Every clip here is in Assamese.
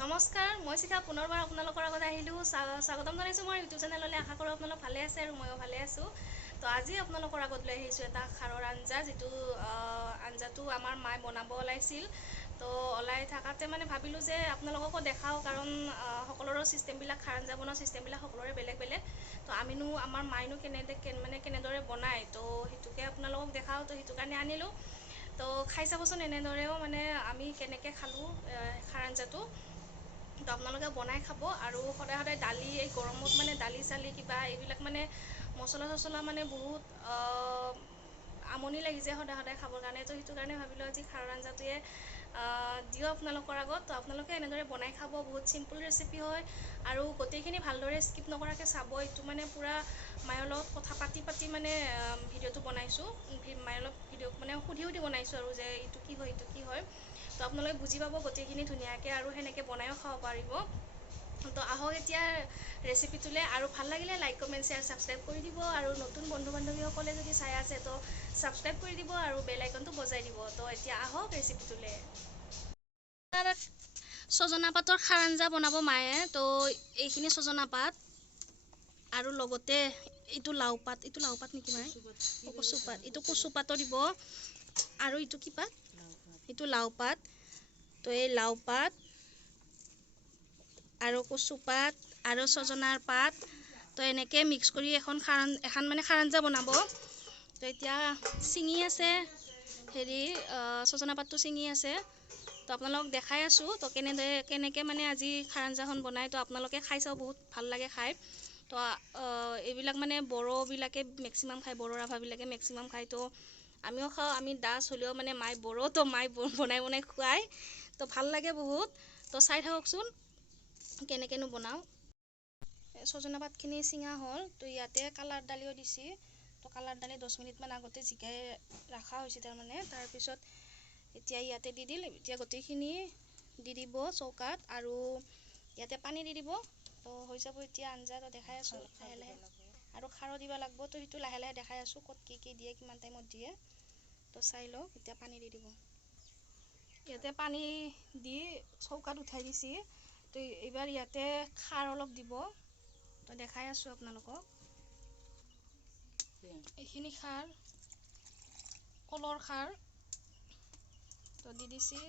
নমস্কাৰ, মই শিখা পুনৰবাৰ আপোনালোকৰ আগত আহিলোঁ। স্বাগতম জনাইছোঁ মোৰ ইউটিউব চেনেললৈ। আশা কৰোঁ আপোনালোক ভালে আছে আৰু ময়ো ভালে আছোঁ। তো আজি আপোনালোকৰ আগত লৈ আহিছোঁ এটা খাৰৰ আঞ্জা, যিটো আঞ্জাটো আমাৰ মায়ে বনাব ওলাইছিল। তো ওলাই থাকাতে ভাবিলোঁ যে আপোনালোককো দেখাওঁ, কাৰণ সকলোৰে ছিষ্টেমবিলাক, খাৰ আঞ্জা বনোৱা ছিষ্টেমবিলাক সকলোৰে বেলেগ বেলেগ। তো আমাৰ মায়েনো কেনেদৰে বনায়, তো সেইটোকে আপোনালোকক দেখাওঁ। তো সেইটো কাৰণে আনিলোঁ। তো খাই চাবচোন এনেদৰেও আমি কেনেকৈ খালোঁ খাৰ আঞ্জাটো। তো আপোনালোকে বনাই খাব। আৰু সদায় সদায় দালি, এই গৰমত দালি চালি কিবা এইবিলাক মছলা চছলা বহুত আমনি লাগিছে সদায় সদায় খাবৰ কাৰণে। তো সেইটো কাৰণে ভাবিলোঁ আজি খাৰৰ আঞ্জাটোৱে দিওঁ আপোনালোকৰ আগত। তো আপোনালোকে এনেদৰে বনাই খাব। বহুত চিম্পুল ৰেচিপি হয় আৰু গোটেইখিনি ভালদৰে স্কিপ নকৰাকৈ চাব। এইটো পূৰা মায়ৰ লগত কথা পাতি পাতি ভিডিঅ'টো বনাইছোঁ। মায়ৰ লগত ভিডিঅ' সুধি সুধি বনাইছোঁ আৰু যে এইটো কি হয়, এইটো কি হয়। তো আপোনালোকে বুজি পাব গোটেইখিনি ধুনীয়াকৈ, আৰু সেনেকৈ বনায়ো খাব পাৰিব। তো আহক এতিয়া ৰেচিপিটোলৈ। আৰু ভাল লাগিলে লাইক, কমেণ্ট, শ্বেয়াৰ, ছাবস্ক্ৰাইব কৰি দিব। আৰু নতুন বন্ধু বান্ধৱীসকলে যদি চাই আছে তো ছাবস্ক্ৰাইব কৰি দিব আৰু বেল আইকনটো বজাই দিব। তো এতিয়া আহক ৰেচিপিটোলৈ। ছজনা পাতৰ খাৰ আঞ্জা বনাব মায়ে। তো এইখিনি ছজনা পাত আৰু লগতে এইটো লাও পাত, নেকি মায়ে? কচু পাত, এইটো কচু পাতো দিব। আৰু এইটো কি পাত? এইটো লাও পাত। তো এই লাও পাত আৰু কচু পাত আৰু ছজনাৰ পাত, তো এনেকৈ মিক্স কৰি এখন খাৰ আঞ্জা বনাব। তো এতিয়া ছিঙি আছে ছজনা পাতটো ছিঙি আছে। তো আপোনালোকক দেখাই আছোঁ তো কেনেকৈ আজি খাৰ আঞ্জাখন বনায়। তো আপোনালোকে খাই চাব, বহুত ভাল লাগে খাই। তো এইবিলাক বড়োবিলাকে মেক্সিমাম খায়, বড়ো ৰাভাবিলাকে মেক্সিমাম খায়। তো আমিও খাওঁ, আমি দাস হ'লেও মায়ে বড়ো, তো মায়ে বনাই বনাই খুৱায়। তো ভাল লাগে বহুত। তো চাই থাককচোন কেনেকৈনো বনাওঁ। ছজনা পাতখিনি ছিঙা হ'ল। তো ইয়াতে কালাৰ দালিও দিছে। তো কালাৰ দালি 10 মিনিটমান আগতে জিকাই ৰখা হৈছে। তাৰপিছত এতিয়া ইয়াতে দি দিল। এতিয়া গোটেইখিনি দি দিব চৌকাত, আৰু ইয়াতে পানী দি দিব। তো হৈ যাব এতিয়া আঞ্জা। তো দেখাই আছোঁ লাহে লাহে। আৰু খাৰো দিব লাগিব। তো সেইটো লাহে লাহে দেখাই আছোঁ, ক'ত কি দিয়ে, কিমান টাইমত দিয়ে। তো চাই লওক। এতিয়া পানী দি দিব। ইয়াতে পানী দি চৌকাত উঠাই দিছে। তো এইবাৰ ইয়াতে খাৰ অলপ দিব। তো দেখাই আছোঁ আপোনালোকক। এইখিনি খাৰ, কলৰ খাৰ তো দি দিছে।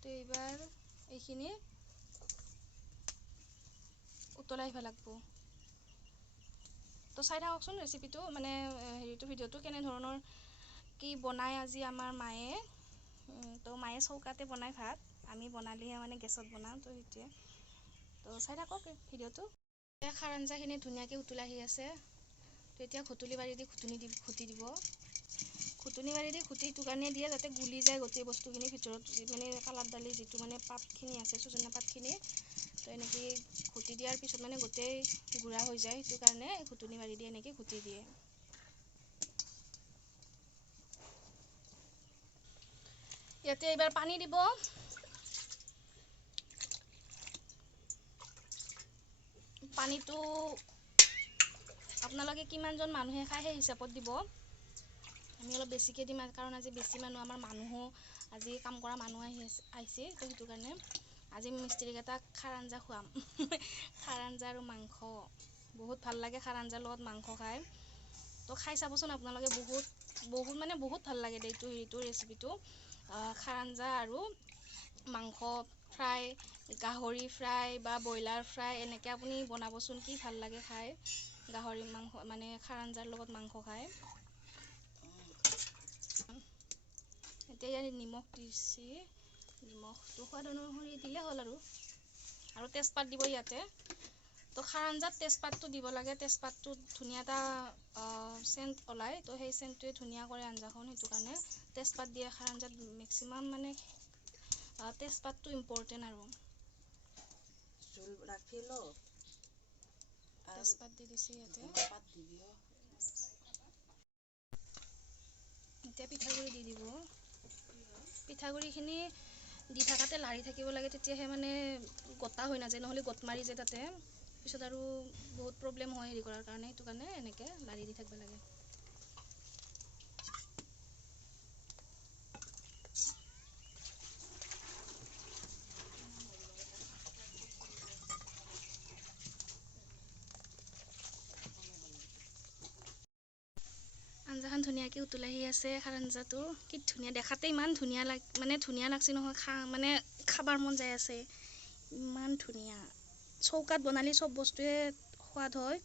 তো এইবাৰ এইখিনি উতলাই আহিব লাগিব। তো চাই থাককচোন ৰেচিপিটো, ভিডিঅ'টো কেনেধৰণৰ কি বনায় আজি আমাৰ মায়ে। তো মায়ে চৌকাতে বনায় ভাত, আমি বনালেহে গেছত বনাওঁ। তো সেইটোৱে। তো চাই থাকক ভিডিঅ'টো। খাৰ আঞ্জাখিনি ধুনীয়াকৈ উতলাই আহি আছে। তো এতিয়া ঘুটুলি বাৰী দি ঘুটি দিব। ঘুটুনি বাৰী দি ঘুটি এইটো কাৰণে দিয়ে, যাতে গুলি যায় গোটেই বস্তুখিনি ভিতৰত, কালাৰ দালি যিটো পাতখিনি আছে, ছজনা পাতখিনি। তো এনেকৈ ঘুটি দিয়াৰ পিছত গোটেই গুড়া হৈ যায়। সেইটো কাৰণে ঘুটুনি মাৰি দিয়ে, এনেকৈ ঘুটি দিয়ে। ইয়াতে এইবাৰ পানী দিব। পানীটো আপোনালোকে কিমানজন মানুহে খায় সেই হিচাপত দিব। আমি অলপ বেছিকৈ দিম, কাৰণ আজি বেছি মানুহ, আমাৰ মানুহো আজি কাম কৰা মানুহ আহিছে। তো সেইটো কাৰণে আজি মিস্ত্ৰীকেইটাক খাৰ আঞ্জা খুৱাম। খাৰ আঞ্জা আৰু মাংস বহুত ভাল লাগে। খাৰ আঞ্জাৰ লগত মাংস খায়। তো খাই চাবচোন আপোনালোকে, বহুত ভাল লাগে দে এইটো ৰেচিপিটো। খাৰ আঞ্জা আৰু মাংস ফ্ৰাই, গাহৰি ফ্ৰাই বা ব্ৰইলাৰ ফ্ৰাই, এনেকৈ আপুনি বনাবচোন, কি ভাল লাগে খাই। গাহৰি মাংস খাৰ আঞ্জাৰ লগত মাংস খায়। এতিয়া ইয়াত নিমখ দিছে। নিমখটো সোৱাদ অনুসৰি দিলে হ'ল আৰু তেজপাত দিব ইয়াতে। তো খাৰ আঞ্জাত তেজপাতটো দিব লাগে। তেজপাতটো ধুনীয়া এটা চেণ্ট ওলায়। তো সেই চেণ্টটোৱে ধুনীয়া কৰে আঞ্জাখন। সেইটো কাৰণে তেজপাত দিয়ে খাৰ আঞ্জাত। মেক্সিমাম তেজপাতটো ইম্পৰ্টেণ্ট আৰু তেজপাত দি দিছে ইয়াতে। এতিয়া পিঠাগুড়ি দি দিব। পিঠাগুড়িখিনি দি থাকাতে লাৰি থাকিব লাগে, তেতিয়াহে গোটা হৈ নাযায়, নহ'লে গোট মাৰি যায় তাতে। পিছত আৰু বহুত প্ৰব্লেম হয় হেৰি কৰাৰ কাৰণে। সেইটো কাৰণে এনেকৈ লাৰি দি থাকিব লাগে। ইমান ধুনীয়াকৈ উতল আহি আছে খাৰ আঞ্জাটো কি ধুনীয়া দেখাতে ইমান ধুনীয়া ধুনীয়া লাগছে নহয় মানে খাবাৰ মন যায় আছে ইমান ধুনীয়া চৌকাত বনালে চব বস্তুৱে সোৱাদ হয়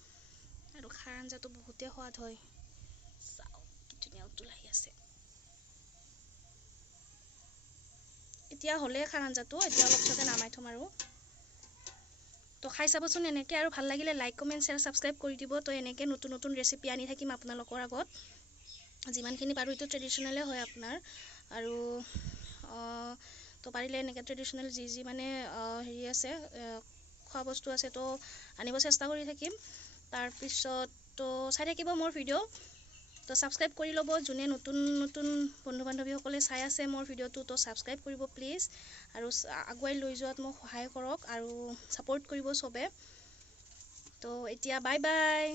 আৰু খাৰ আঞ্জাটো বহুতেই সোৱাদ হয় চাওক কি ধুনীয়া উতল আহি আছে এতিয়া হ'লে খাৰ আঞ্জাটো এতিয়া অলপ পিছতে নামাই থ'ম আৰু তো খাই চাবচোন এনেকৈ আৰু ভাল লাগিলে লাইক কমেণ্ট শ্বেয়াৰ ছাবস্ক্ৰাইব কৰি দিব তো এনেকৈ নতুন নতুন ৰেচিপি আনি থাকিম আপোনালোকৰ আগত যিমানখিনি পাৰোঁ এইটো ট্ৰেডিশ্যনেলে হয় আপোনাৰ আৰু তো পাৰিলে এনেকৈ ট্ৰেডিশ্যনেল যি মানে হেৰি আছে খোৱা বস্তু আছে তো আনিব চেষ্টা কৰি থাকিম তাৰপিছত তো চাই থাকিব মোৰ ভিডিঅ' তো ছাবস্ক্ৰাইব কৰি ল'ব যোনে নতুন নতুন বন্ধু বান্ধৱীসকলে চাই আছে মোৰ ভিডিঅ'টো তো ছাবস্ক্ৰাইব কৰিব প্লিজ আৰু আগুৱাই লৈ যোৱাত মোক সহায় কৰক আৰু ছাপোৰ্ট কৰিব চবে তো এতিয়া বাই বাই